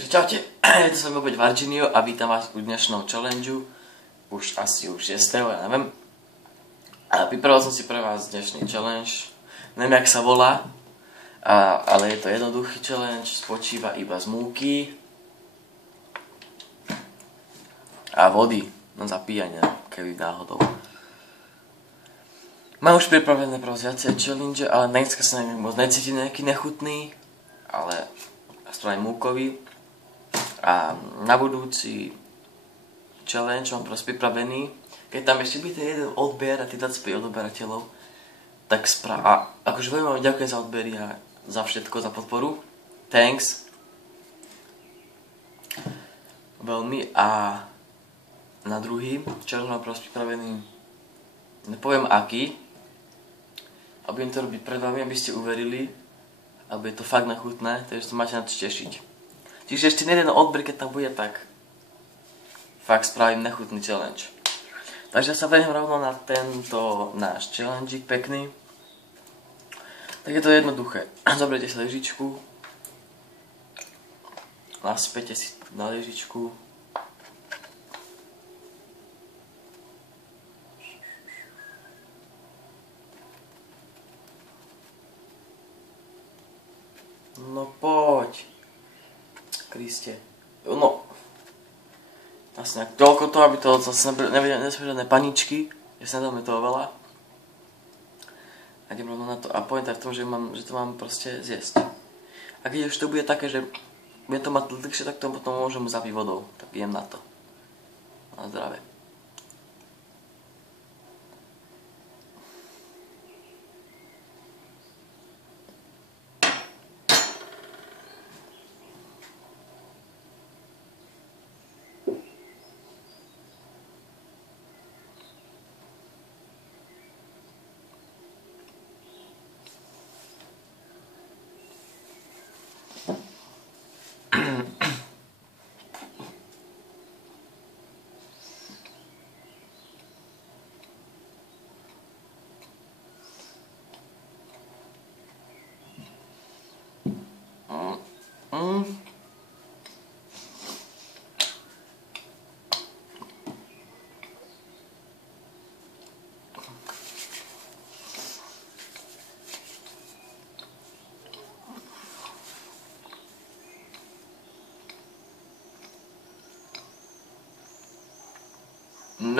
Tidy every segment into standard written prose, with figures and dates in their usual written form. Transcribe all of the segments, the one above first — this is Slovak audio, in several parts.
Takže čaute, je to som opäť Varginio a vítam vás u dnešného challengeu. Už asi 6. ja neviem. A pripravil som si pre vás dnešný challenge. Neviem, jak sa volá, ale je to jednoduchý challenge, spočíva iba z múky a vody na zapíjanie, keby náhodou. Mám už pripravené pre vás viacej challenge, ale dneska sa neviem moc necítim nejaký nechutný, ale spravím múkový. A na budúci challenge mám proste pripravený. Keď tam ešte bude jeden odber a ty 25 odberateľov, tak akože veľmi vám ďakujem za odbery a za všetko, za podporu. Thanks. Veľmi. A na druhý challenge mám proste pripravený, nepoviem aký, a budem to robiť pred vami, aby ste uverili, a bude to fakt nechutné, takže sa máte na to tešiť. Čiže ešte jeden odber, keď tam bude, tak fakt spravím nechutný challenge. Takže sa vrhnem rovno na tento náš challenge pekný. Tak je to jednoduché. Zoberete si lyžičku, naspete si na lyžičku, no poď. Kriste. No. Asi nejak toľko to, aby to zase nesme žiadne paničky, že sa nedáme toho veľa. A idem rovno na to. A pointa v tom, že to mám proste zjesť. A keď už to bude také, že bude to mať dlhšie, tak to potom môžem zapiť vodou. Tak idem na to. Na zdravie.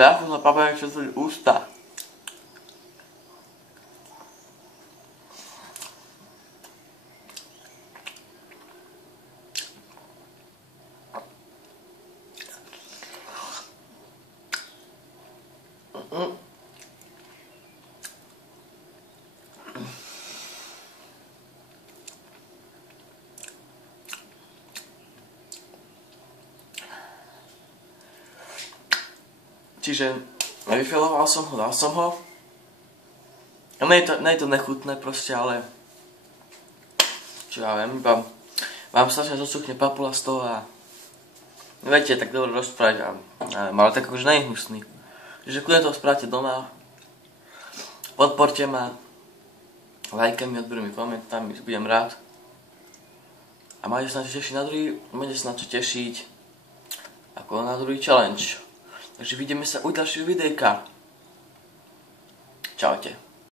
Ja som sa pamätám, čo sú ústa. Čiže vyfiloval som ho, dal som ho. A nie je to nechutné proste, ale čo ja viem, iba vám strašne zosuchne papula z toho a viete, tak dobre rozprávať ale tak akože nie je hnusný. Čiže kľudne to správte doma, podporte ma, lajkami, odbermi, komentami, budem rád. A máte sa na čo tešiť na druhý, budete sa na čo tešiť ako na druhý challenge. Takže vidíme sa u ďalšieho videjka. Čaute.